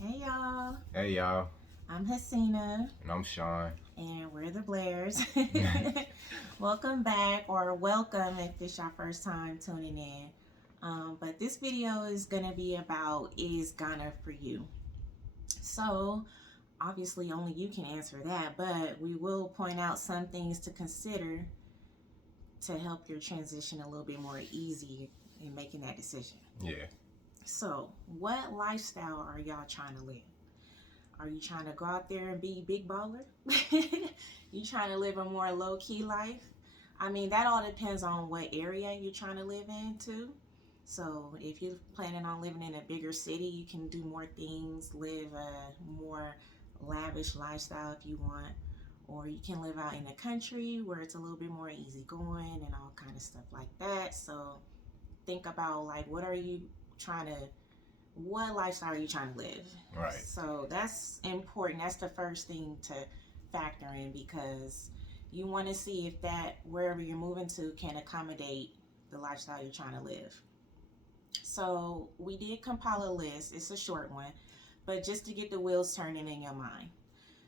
Hey y'all, Hey y'all, I'm Hasina and I'm Sean. and we're the Blairs. Welcome back, or welcome if it's your first time tuning in. But this video is going to be about, is Ghana for you? So, obviously, only you can answer that, but we will point out some things to consider to help your transition a little bit more easy in making that decision. Yeah, So, what lifestyle are y'all trying to live? Are you trying to go out there and be big baller? You trying to live a more low key life? I mean, that all depends on what area you're trying to live in too. So if you're planning on living in a bigger city, you can do more things, live a more lavish lifestyle if you want, or you can live out in the country where it's a little bit more easygoing and all kind of stuff like that. So think about like trying to what lifestyle are you trying to live? right. So that's important. That's the first thing to factor in because you want to see if that wherever you're moving to can accommodate the lifestyle you're trying to live. So we did compile a list. It's a short one, but just to get the wheels turning in your mind.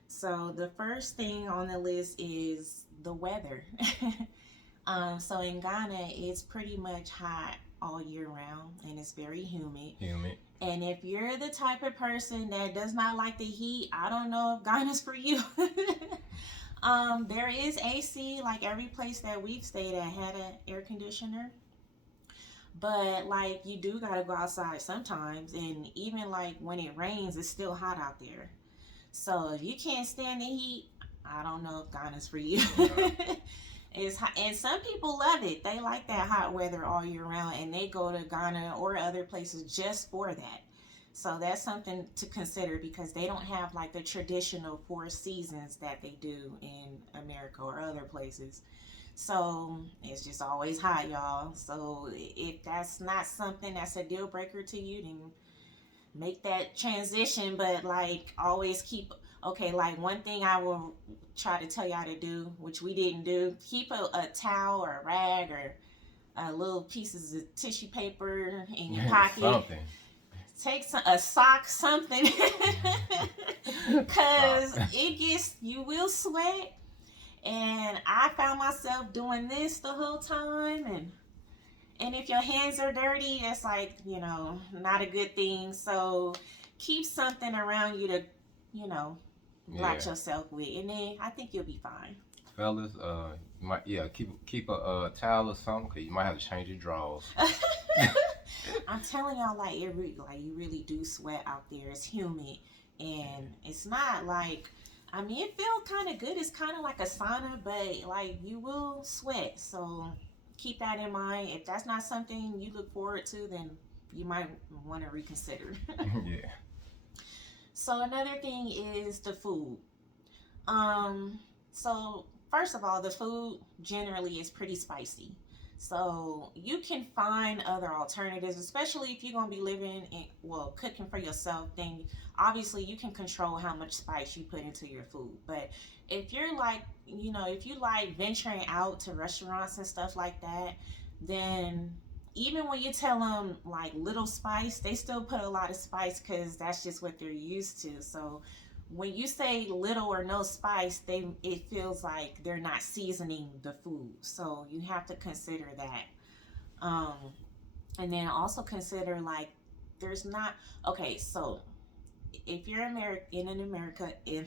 So the first thing on the list is the weather. So in Ghana, it's pretty much hot all year round and it's very humid. Humid. And if you're the type of person that does not like the heat, I don't know if Ghana's for you. There is AC, like every place that we've stayed at had an air conditioner. But like you do gotta go outside sometimes, and even like when it rains, it's still hot out there. So if you can't stand the heat, I don't know if Ghana's for you. It's hot, and some people love it. They like that hot weather all year round, and they go to Ghana or other places just for that. So that's something to consider because they don't have like the traditional 4 seasons that they do in America or other places. So it's just always hot, y'all. So if that's not something that's a deal breaker to you, then make that transition. But like always keep okay. Like one thing I will try to tell y'all to do, which we didn't do, keep a towel or a rag or little pieces of tissue paper in your pocket. Something. Take a sock, something, because you will sweat. And I found myself doing this the whole time, and if your hands are dirty, that's like not a good thing. So keep something around you to Yeah. blot yourself with, and then I think you'll be fine. Fellas, you might keep a towel or something, cause you might have to change your drawers. I'm telling y'all, like you really do sweat out there. It's humid, and it's not like. I mean, it feels kind of good. It's kind of like a sauna, but like you will sweat. So keep that in mind. If that's not something you look forward to, then you might want to reconsider. Yeah. So another thing is the food. So first of all, the food generally is pretty spicy. So you can find other alternatives, especially if you're gonna be living in cooking for yourself, then obviously you can control how much spice you put into your food. But if you're like, if you like venturing out to restaurants and stuff like that, then even when you tell them like little spice, they still put a lot of spice because that's just what they're used to. So when you say little or no spice, it feels like they're not seasoning the food. So you have to consider that. Um, and then also consider like there's not okay. So if you're in America, if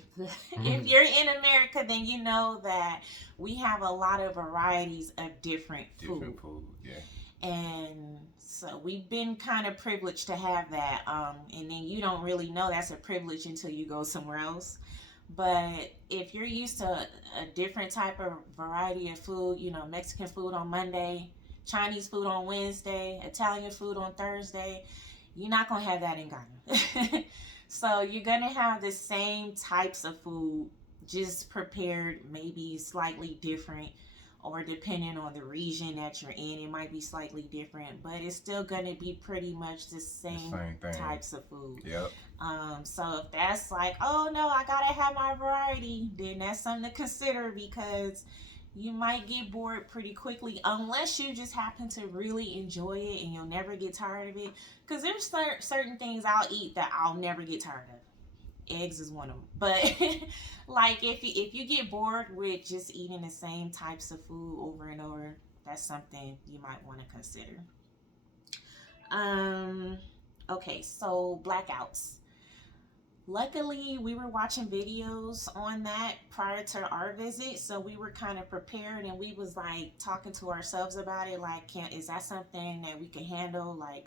you're in America, then you know that we have a lot of varieties of different food. Different food, yeah. And so we've been kind of privileged to have that, and then you don't really know that's a privilege until you go somewhere else. But if you're used to a different type of variety of food, Mexican food on Monday, Chinese food on Wednesday, Italian food on Thursday, you're not going to have that in Ghana. So you're going to have the same types of food, just prepared maybe slightly different, or depending on the region that you're in, it might be slightly different, but it's still going to be pretty much the same thing. types of food. Yep. So if that's like, oh no, I gotta have my variety, then that's something to consider because You might get bored pretty quickly unless you just happen to really enjoy it and you'll never get tired of it. Because there's certain things I'll eat that I'll never get tired of. Eggs is one of them. But like if you get bored with just eating the same types of food over and over, that's something you might want to consider. Um, okay, so blackouts. Luckily, we were watching videos on that prior to our visit, so we were kind of prepared, and we was like talking to ourselves about it. Like, is that something that we can handle? Like,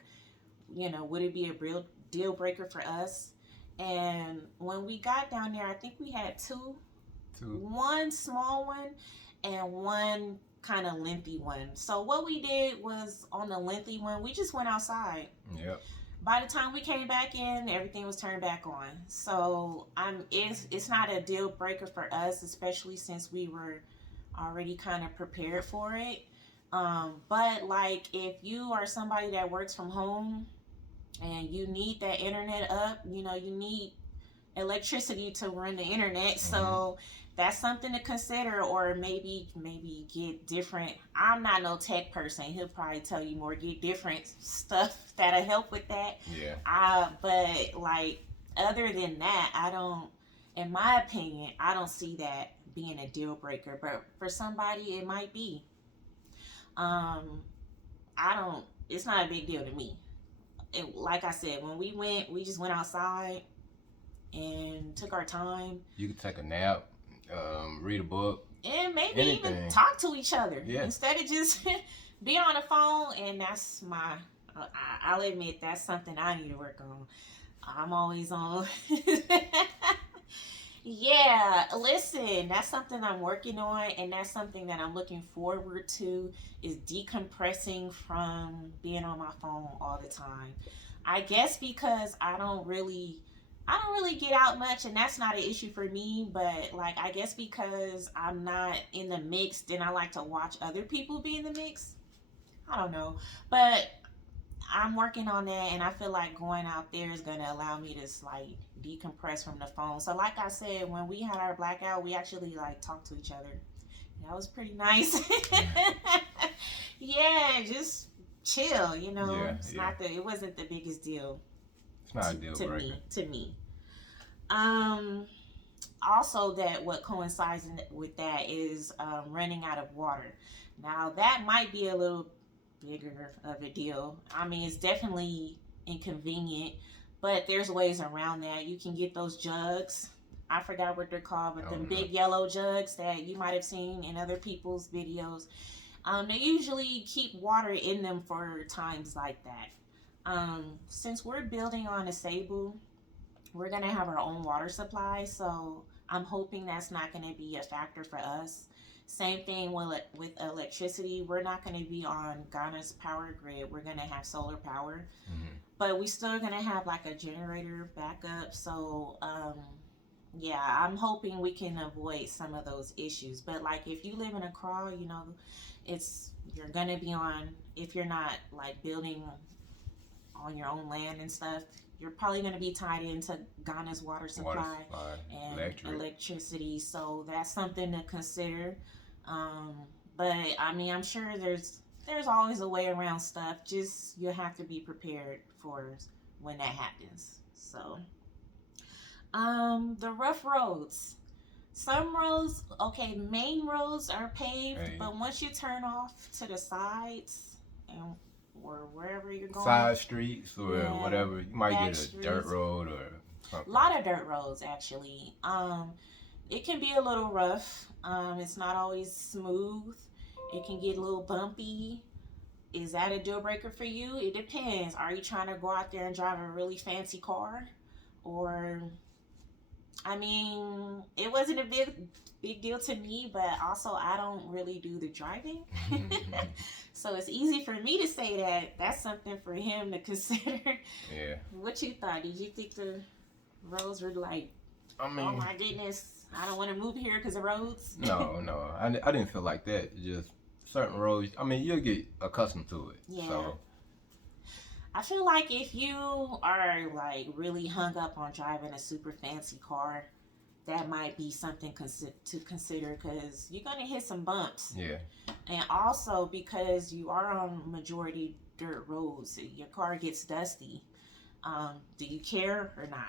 would it be a real deal breaker for us? And when we got down there, I think we had Two. one small one and one kind of lengthy one. So what we did was on the lengthy one, we just went outside. Yep. By the time we came back in, everything was turned back on. So it's not a deal breaker for us, especially since we were already kind of prepared for it. But like if you are somebody that works from home and you need that internet up, you need electricity to run the internet. So that's something to consider, or maybe get different. I'm not no tech person. He'll probably tell you more. Get different stuff that'll help with that. Yeah. But like other than that, I don't. In my opinion, I don't see that being a deal breaker. But for somebody, it might be. I don't. It's not a big deal to me. Like I said, when we went, we just went outside and took our time. You could take a nap, read a book, and maybe anything. even talk to each other Yeah. instead of just be on the phone. And that's my I'll admit that's something I need to work on. I'm always on. Yeah, listen, that's something I'm working on, and that's something that I'm looking forward to, is decompressing from being on my phone all the time. I guess because I don't really get out much, and that's not an issue for me, but like I guess because I'm not in the mix, then I like to watch other people be in the mix. I don't know. But I'm working on that, and I feel like going out there is going to allow me to like decompress from the phone. So like I said, when we had our blackout, we actually like talked to each other. That was pretty nice. Yeah, just chill, Yeah. It's Yeah. not it wasn't the biggest deal It's not a deal to breaker. me. Um Also, that what coincides with that is running out of water. Now that might be a little bigger of a deal. I mean, it's definitely inconvenient, but there's ways around that. You can get those jugs. I forgot what they're called, but I them don't know. big yellow jugs that you might have seen in other people's videos. They usually keep water in them for times like that. Since we're building on a Cebu, we're gonna have our own water supply, so I'm hoping that's not gonna be a factor for us. Same thing with electricity. We're not gonna be on Ghana's power grid. We're gonna have solar power, Mm-hmm. but we still gonna have like a generator backup. So yeah, I'm hoping we can avoid some of those issues. But like if you live in a crawl, you're gonna be on, if you're not like building on your own land and stuff, you're probably going to be tied into Ghana's water Water supply supply, and electric. electricity. So that's something to consider. Um, but I mean, I'm sure there's always a way around stuff. Just you have to be prepared for when that happens. So, the rough roads. Some roads, okay, main roads are paved, Hey. but once you turn off to the sides and or wherever you're going, Side streets or Yeah, whatever. You might back get a dirt streets. road or A something. lot of dirt roads actually. It can be a little rough. It's not always smooth. It can get a little bumpy. Is that a deal breaker for you? It depends. Are you trying to go out there and drive a really fancy car, or I mean, it wasn't a big deal to me, but also I don't really do the driving. So it's easy for me to say that. That's something for him to consider. Yeah. What you thought? Did you think the roads were like, I oh mean, my goodness, I don't want to move here because of roads? no. I didn't feel like that. Just certain roads. I mean, you'll get accustomed to it. Yeah. So I feel like if you are like really hung up on driving a super fancy car, that might be something to consider, because you're going to hit some bumps. Yeah. And also because you are on majority dirt roads, your car gets dusty. Do you care or not?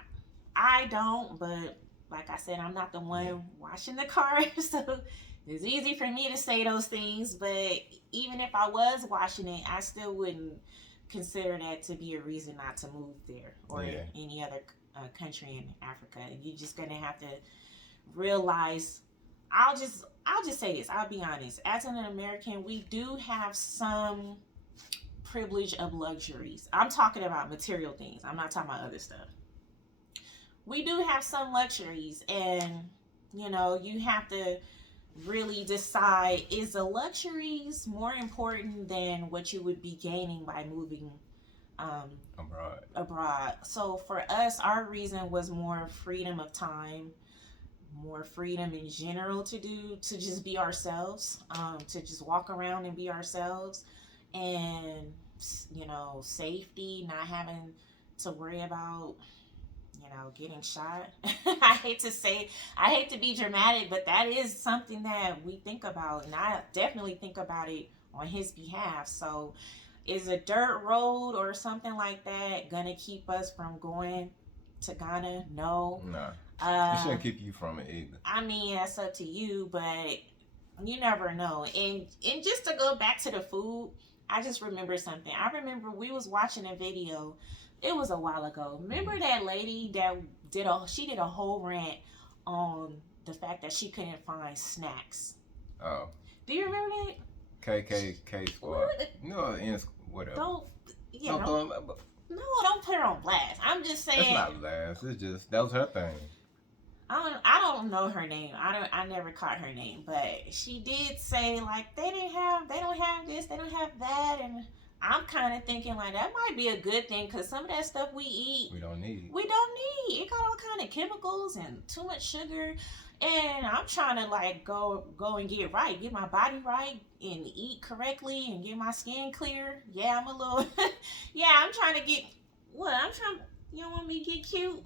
I don't, but like I said, I'm not the one washing the car, so it's easy for me to say those things. But even if I was washing it, I still wouldn't consider that to be a reason not to move there or any other country in Africa. You're just gonna have to realize. I'll just say this. I'll be honest. As an American, we do have some privilege of luxuries. I'm talking about material things. I'm not talking about other stuff. We do have some luxuries, and you have to really decide, is the luxuries more important than what you would be gaining by moving um, abroad. So for us, our reason was more freedom of time, more freedom in general to just be ourselves, to just walk around and be ourselves, and safety, not having to worry about getting shot. I hate to be dramatic, but that is something that we think about, and I definitely think about it on his behalf. So is a dirt road or something like that gonna keep us from going to Ghana? No. Nah. It shouldn't keep you from it either. I mean, that's up to you, but you never know. And just to go back to the food, I just remember something. I remember we was watching a video. It was a while ago. Remember that lady that did a whole rant on the fact that she couldn't find snacks. Oh. Do you remember that? KKK squad. No, whatever. Don't put her on blast. I'm just saying. It's not blast. It's just that was her thing. I don't know her name. I never caught her name, but she did say like they don't have this, they don't have that, and I'm kind of thinking like that might be a good thing, because some of that stuff we eat we don't need. It got all kind of chemicals and too much sugar, and I'm trying to like go and get my body right and eat correctly and get my skin clear. Yeah, I'm a little I'm trying to get you don't want me to get cute?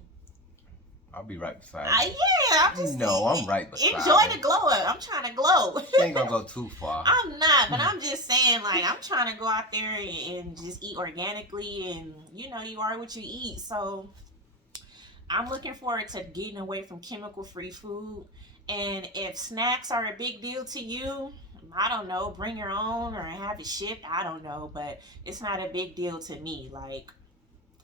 I'll be right beside you. I'm just I'm right beside you. Enjoy the glow up. I'm trying to glow. You ain't gonna go too far. I'm not, but I'm just saying, like, I'm trying to go out there and just eat organically, and you are what you eat. So I'm looking forward to getting away from chemical-free food. And if snacks are a big deal to you, I don't know, bring your own or have it shipped. I don't know, but it's not a big deal to me. Like,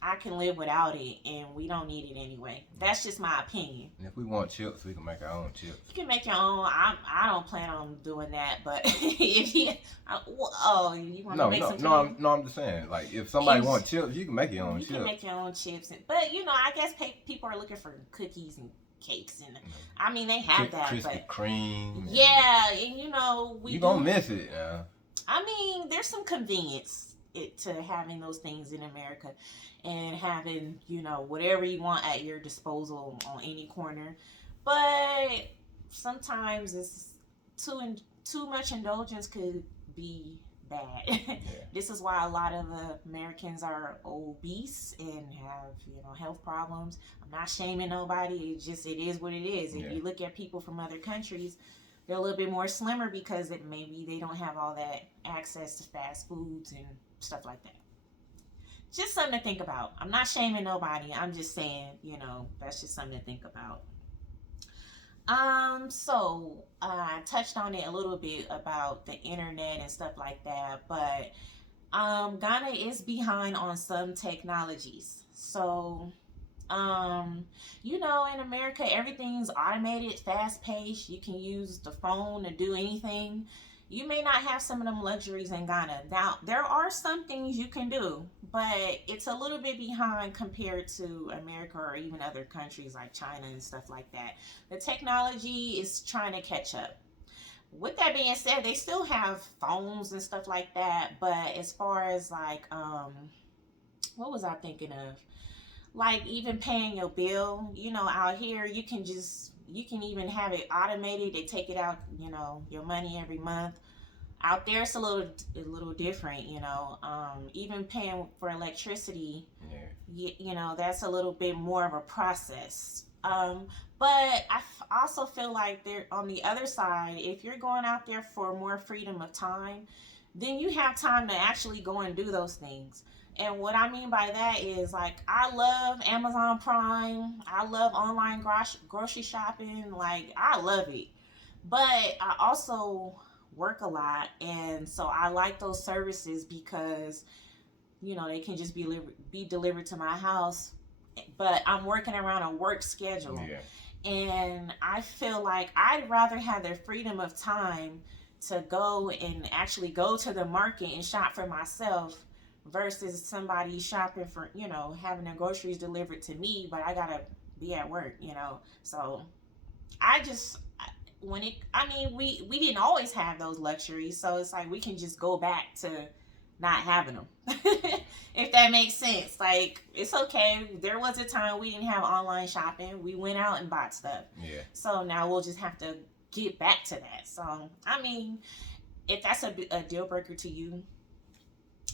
I can live without it, and we don't need it anyway. That's just my opinion. And if we want chips, we can make our own chips. You can make your own. I don't plan on doing that, but if you want to make some? No, I'm just saying, like, if somebody wants chips, you can make your own chips. You can make your own chips, but I guess people are looking for cookies and cakes, and I mean they have that, Krispy Kreme. Yeah, and you gonna miss it. I mean, there's some convenience to having those things in America, and having whatever you want at your disposal on any corner. But sometimes it's too much indulgence could be bad. Yeah. This is why a lot of Americans are obese and have health problems. I'm not shaming nobody. It is what it is. If you look at people from other countries, they're a little bit more slimmer because maybe they don't have all that access to fast foods and stuff like that. Just something to think about. I'm not shaming nobody. I'm just saying, that's just something to think about. So I touched on it a little bit about the internet and stuff like that, but Ghana is behind on some technologies. So in America, everything's automated, fast-paced. You can use the phone to do anything. You may not have some of them luxuries in Ghana. Now, there are some things you can do, but it's a little bit behind compared to America or even other countries like China and stuff like that. The technology is trying to catch up. With that being said, they still have phones and stuff like that, but as far as like, what was I thinking of? Like even paying your bill, out here, you can even have it automated. They take it out, your money every month. Out there, it's a little different, even paying for electricity, that's a little bit more of a process. But also feel like they're on the other side. If you're going out there for more freedom of time, then you have time to actually go and do those things. And what I mean by that is like I love Amazon Prime. I love online grocery shopping. Like I love it. But I also work a lot, and so I like those services because they can just be delivered to my house. But I'm working around a work schedule, Yeah. and I feel like I'd rather have the freedom of time to go and actually go to the market and shop for myself versus somebody shopping for, having their groceries delivered to me, but I gotta be at work. So I just, when it, I mean, we didn't always have those luxuries, so it's like we can just go back to not having them. If that makes sense. Like, it's okay. There was a time we didn't have online shopping. We went out and bought stuff. Yeah. So now we'll just have to get back to that. So, I mean, if that's a deal breaker to you,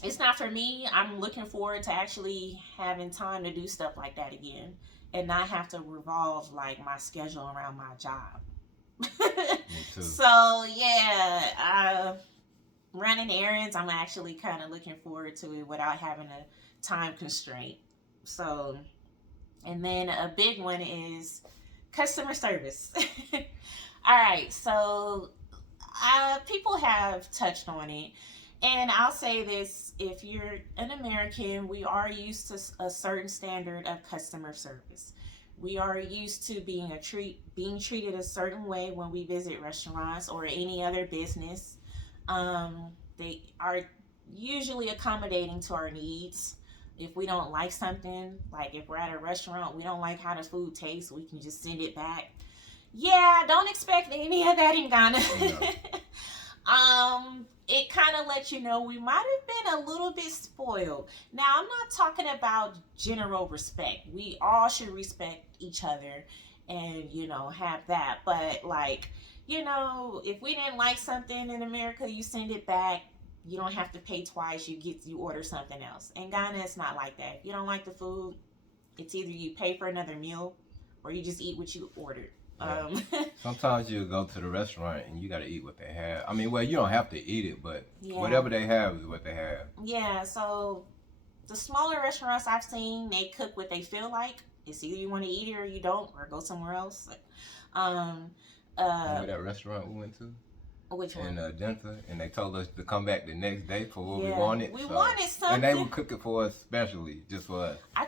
it's not for me. I'm looking forward to actually having time to do stuff like that again and not have to revolve like my schedule around my job. Me too. So, yeah, running errands, I'm actually kind of looking forward to it without having a time constraint. So, and then a big one is customer service. All right, so people have touched on it. And I'll say this, if you're an American, we are used to a certain standard of customer service. We are used to being treated a certain way when we visit restaurants or any other business. They are usually accommodating to our needs. If we don't like something, like if we're at a restaurant, we don't like how the food tastes, we can just send it back. Yeah, don't expect any of that in Ghana. No. It kind of lets you know we might have been a little bit spoiled. Now, I'm not talking about general respect. We all should respect each other and, have that. But, like, if we didn't like something in America, you send it back. You don't have to pay twice. You order something else. In Ghana, it's not like that. If you don't like the food, it's either you pay for another meal or you just eat what you ordered. Yeah. Sometimes you go to the restaurant and you got to eat what they have. I mean, well, you don't have to eat it, but whatever they have is what they have. Yeah, so the smaller restaurants I've seen, they cook what they feel like. It's either you want to eat it or you don't, or go somewhere else. Remember that restaurant we went to? Which one? In Denver, and they told us to come back the next day for what we Yeah, wanted. we wanted something. And they would cook it for us specially, just for us. I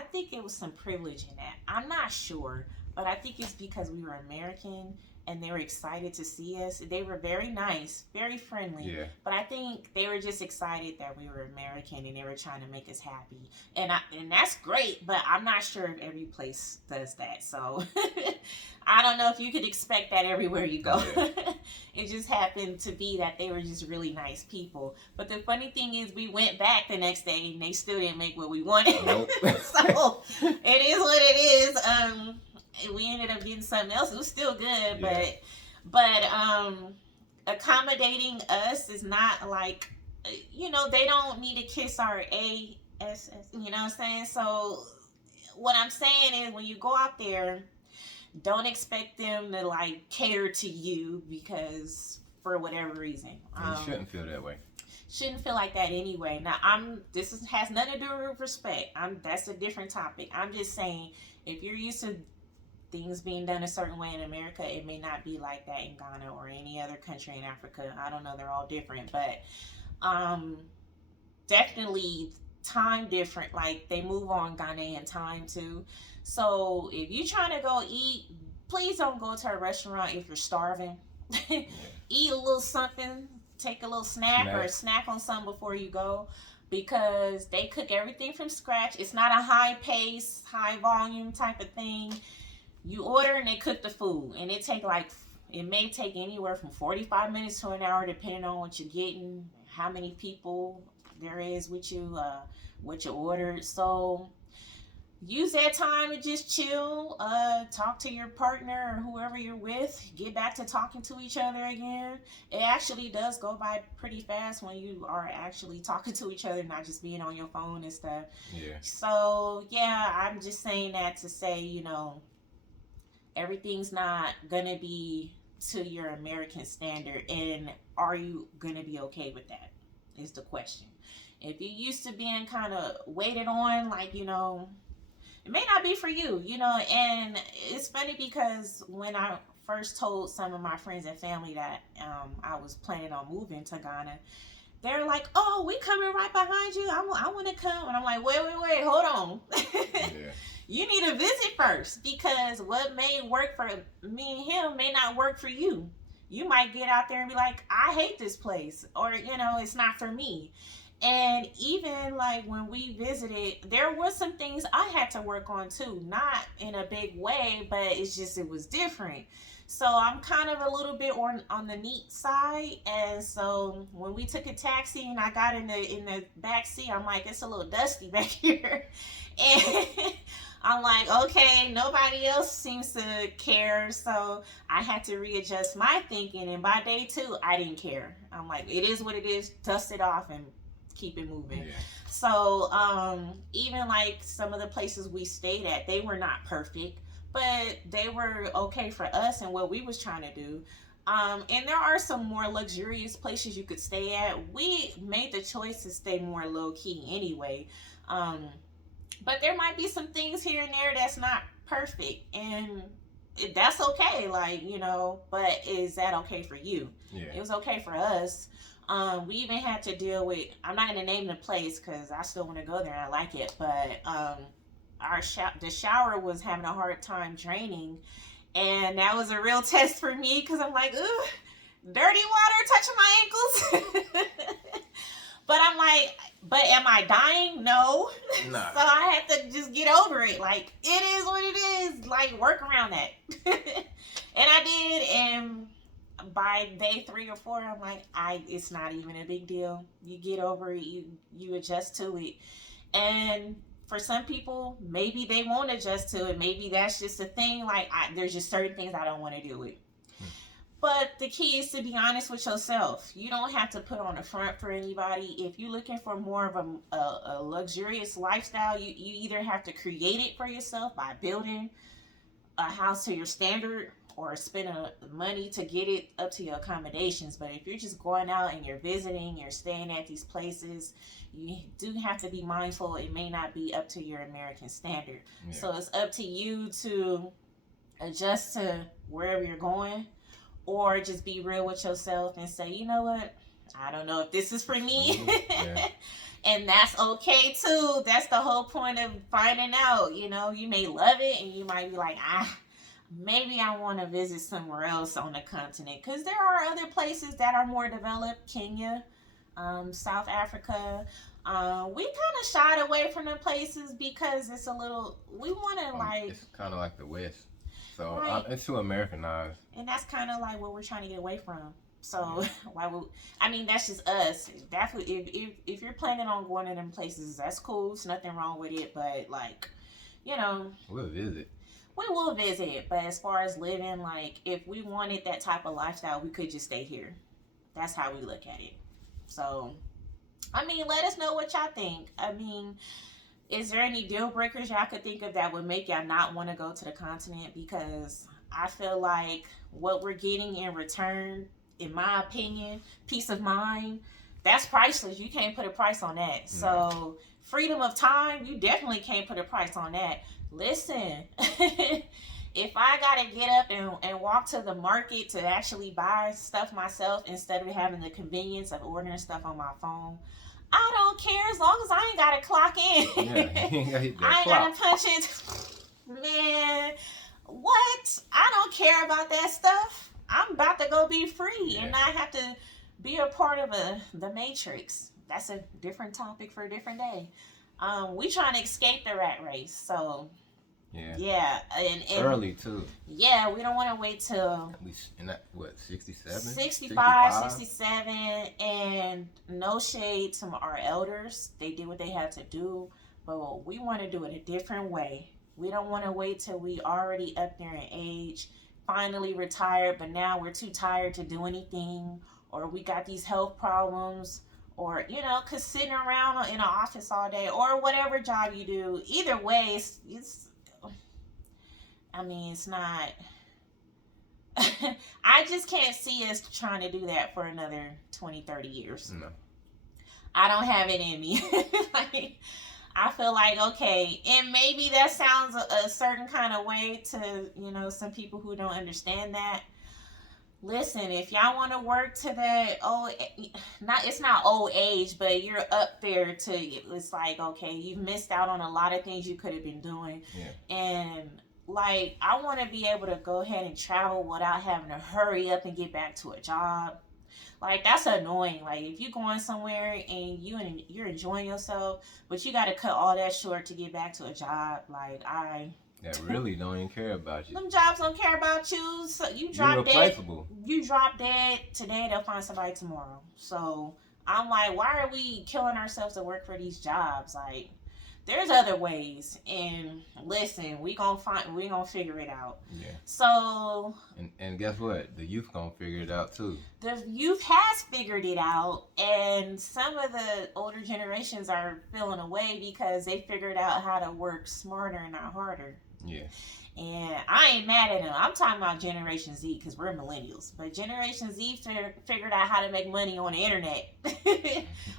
think it was some privilege in that. I'm not sure, but I think it's because we were American and they were excited to see us. They were very nice, very friendly. Yeah. But I think they were just excited that we were American and they were trying to make us happy. And that's great, but I'm not sure if every place does that. So I don't know if you could expect that everywhere you go. Yeah. It just happened to be that they were just really nice people. But the funny thing is we went back the next day and they still didn't make what we wanted. Nope. So it is what it is. We ended up getting something else. It was still good, Yeah. but accommodating us is not like, they don't need to kiss our ass. You know what I'm saying? So what I'm saying is when you go out there, don't expect them to like cater to you because for whatever reason. And you shouldn't feel that way. Shouldn't feel like that anyway. Now has nothing to do with respect. That's a different topic. I'm just saying if you're used to things being done a certain way in America, it may not be like that in Ghana or any other country in Africa. I don't know, they're all different, but definitely time different. Like they move on Ghanaian time too. So if you're trying to go eat, please don't go to a restaurant if you're starving. Yeah. Eat a little something, take a little snack or snack on something before you go, because they cook everything from scratch. It's not a high pace, high volume type of thing. You order and they cook the food, and it may take anywhere from 45 minutes to an hour depending on what you're getting, how many people there is with you, what you ordered. So use that time to just chill, talk to your partner or whoever you're with, get back to talking to each other again. It actually does go by pretty fast when you are actually talking to each other, not just being on your phone and stuff. Yeah. So yeah, I'm just saying that to say, everything's not gonna be to your American standard, and are you gonna be okay with that is the question. If you used to being kind of waited on, like, it may not be for you, and it's funny because when I first told some of my friends and family that I was planning on moving to Ghana, they're like, "Oh, we coming right behind you. I want to come." And I'm like, wait, hold on. Yeah. You need to visit first, because what may work for me and him may not work for you. You might get out there and be like, "I hate this place," or it's not for me. And even like when we visited, there were some things I had to work on too. Not in a big way, but it's just it was different. So I'm kind of a little bit on the neat side. And so when we took a taxi and I got in the back seat, I'm like, it's a little dusty back here. And I'm like, okay, nobody else seems to care. So I had to readjust my thinking. And by day 2, I didn't care. I'm like, it is what it is. Dust it off and keep it moving. Yeah. So even like some of the places we stayed at, they were not perfect, but they were okay for us and what we was trying to do. And there are some more luxurious places you could stay at. We made the choice to stay more low key anyway. But there might be some things here and there that's not perfect, and that's okay. Like, but is that okay for you? Yeah. It was okay for us. We even had to deal with, I'm not going to name the place because I still want to go there and I like it, but the shower was having a hard time draining, and that was a real test for me because I'm like, ugh, dirty water touching my ankles. But I'm like, but am I dying? No. Nah. So I had to just get over it. Like, it is what it is. Like, work around that. And I did, and by day 3 or 4, I'm like, it's not even a big deal. You get over it, you adjust to it. And for some people, maybe they won't adjust to it. Maybe that's just a thing. Like, there's just certain things I don't want to deal with. But the key is to be honest with yourself. You don't have to put on a front for anybody. If you're looking for more of a luxurious lifestyle, you either have to create it for yourself by building a house to your standard, or spending money to get it up to your accommodations. But if you're just going out and you're visiting, you're staying at these places, you do have to be mindful it may not be up to your American standard. Yeah. So it's up to you to adjust to wherever you're going, or just be real with yourself and say, you know what, I don't know if this is for me. Yeah. And that's okay too. That's the whole point of finding out. You may love it and you might be like, maybe I want to visit somewhere else on the continent, because there are other places that are more developed. Kenya, South Africa. We kind of shied away from the places because it's a little, we want to it's kind of like the West. So right. It's too Americanized. And that's kind of like what we're trying to get away from. So yeah. That's just us. Definitely, if you're planning on going to them places, that's cool. There's nothing wrong with it. But we'll visit. We will visit. But as far as living, if we wanted that type of lifestyle, we could just stay here. That's how we look at it. So, let us know what y'all think. Is there any deal breakers y'all could think of that would make y'all not want to go to the continent? Because I feel like what we're getting in return, in my opinion, peace of mind, that's priceless. You can't put a price on that. Mm. So freedom of time, you definitely can't put a price on that. Listen, if I gotta get up and walk to the market to actually buy stuff myself instead of having the convenience of ordering stuff on my phone, I don't care, as long as I ain't gotta clock in. Yeah, I ain't gotta punch it. Man, what? I don't care about that stuff. I'm about to go be free and not have to be a part of the Matrix. That's a different topic for a different day. We trying to escape the rat race, so yeah, and early too. Yeah, we don't want to wait till in that 67, 67, and no shade to our elders. They did what they had to do, but we want to do it a different way. We don't want to wait till we already up there in age, finally retired, but now we're too tired to do anything, or we got these health problems, or cause sitting around in an office all day, or whatever job you do. Either way, it's I mean, it's not. I just can't see us trying to do that for another 20, 30 years. No. I don't have it in me. Like, I feel like, okay, and maybe that sounds a certain kind of way to, some people who don't understand that. Listen, if y'all want to work to that it's not old age, but you're up there to, it's like, okay, you've missed out on a lot of things you could have been doing. Yeah. And like, I want to be able to go ahead and travel without having to hurry up and get back to a job. Like, that's annoying. Like, if you're going somewhere and you're enjoying yourself, but you got to cut all that short to get back to a job. Like, that really don't even care about you. Them jobs don't care about you. So you drop dead. You drop dead today, they'll find somebody tomorrow. So I'm like, why are we killing ourselves to work for these jobs? Like, there's other ways. And listen, we gonna figure it out. Yeah. So and guess what? The youth gonna figure it out too. The youth has figured it out, and some of the older generations are feeling away because they figured out how to work smarter and not harder. Yeah. And I ain't mad at them. I'm talking about Generation Z because we're millennials. But Generation Z figured out how to make money on the internet,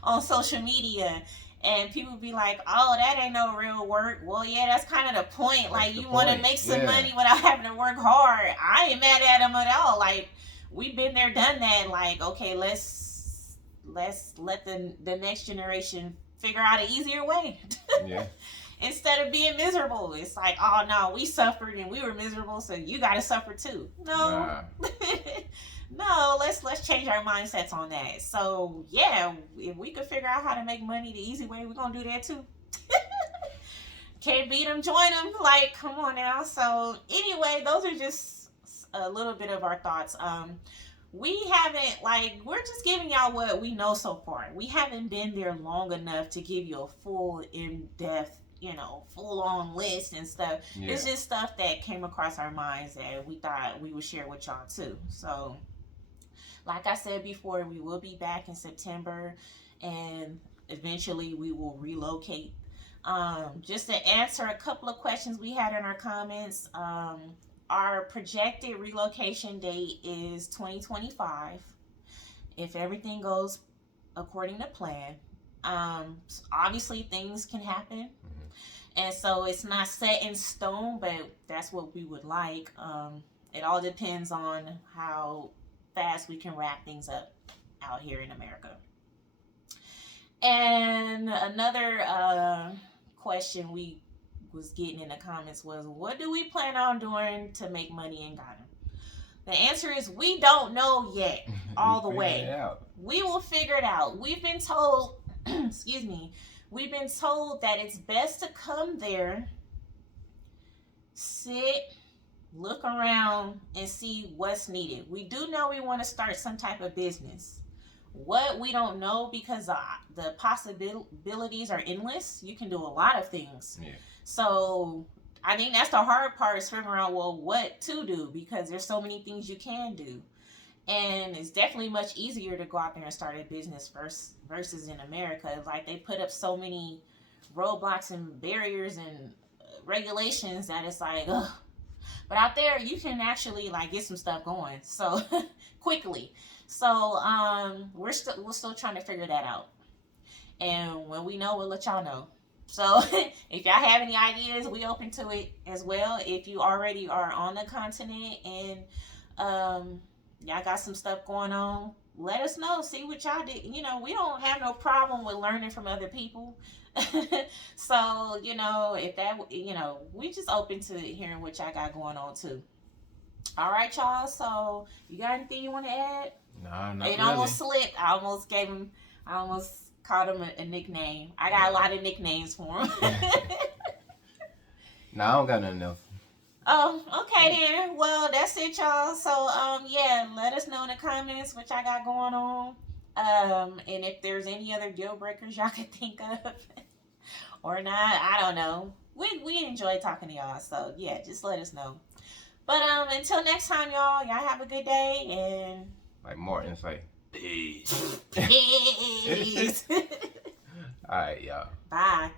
on social media. And people be like, oh, that ain't no real work. Well, yeah, that's kind of the point. Like, you want to make some money without having to work hard. I ain't mad at them at all. Like, we've been there, done that. Like, okay, let's let the next generation figure out an easier way. Yeah. Instead of being miserable. It's like, oh no, we suffered and we were miserable, so you gotta suffer too. No. Nah. No, let's change our mindsets on that. So yeah, if we could figure out how to make money the easy way, we're gonna do that too. Can't beat them, join them. Like, come on now. So anyway, those are just a little bit of our thoughts. We haven't, we're just giving y'all what we know so far. We haven't been there long enough to give you a full, in-depth, full-on list and stuff. Yeah. It's just stuff that came across our minds that we thought we would share with y'all too. So, like I said before, we will be back in September, and eventually we will relocate. Just to answer a couple of questions we had in our comments, our projected relocation date is 2025, if everything goes according to plan. Obviously, things can happen, and so it's not set in stone, but that's what we would like. It all depends on how fast we can wrap things up out here in America. And another question we was getting in the comments was, what do we plan on doing to make money in Ghana? The answer is, we don't know yet all the way. We will figure it out. We've been told, excuse me, we've been told that it's best to come there, sit, look around, and see what's needed. We do know we want to start some type of business. What we don't know, because the possibilities are endless. You can do a lot of things. Yeah. So I think that's the hard part, is figuring out, well, what to do, because there's so many things you can do. And it's definitely much easier to go out there and start a business versus in America. Like, they put up so many roadblocks and barriers and regulations that it's like, ugh. But out there, you can actually get some stuff going so quickly. So we're still trying to figure that out. And when we know, we'll let y'all know. So if y'all have any ideas, we open to it as well. If you already are on the continent and y'all got some stuff going on, let us know. See what y'all did. We don't have no problem with learning from other people. So, if that, we just open to hearing what y'all got going on too. All right, y'all. So you got anything you want to add? No, not really. It almost slipped. I almost called him a nickname. I got a lot of nicknames for him. No, I don't got nothing else. Oh, okay then. Well, that's it, y'all. So, let us know in the comments what y'all got going on. And if there's any other deal breakers y'all could think of. or not. I don't know. We enjoy talking to y'all, so yeah, just let us know. But until next time, y'all have a good day and Like Martin say, peace. peace. All right, y'all. Bye.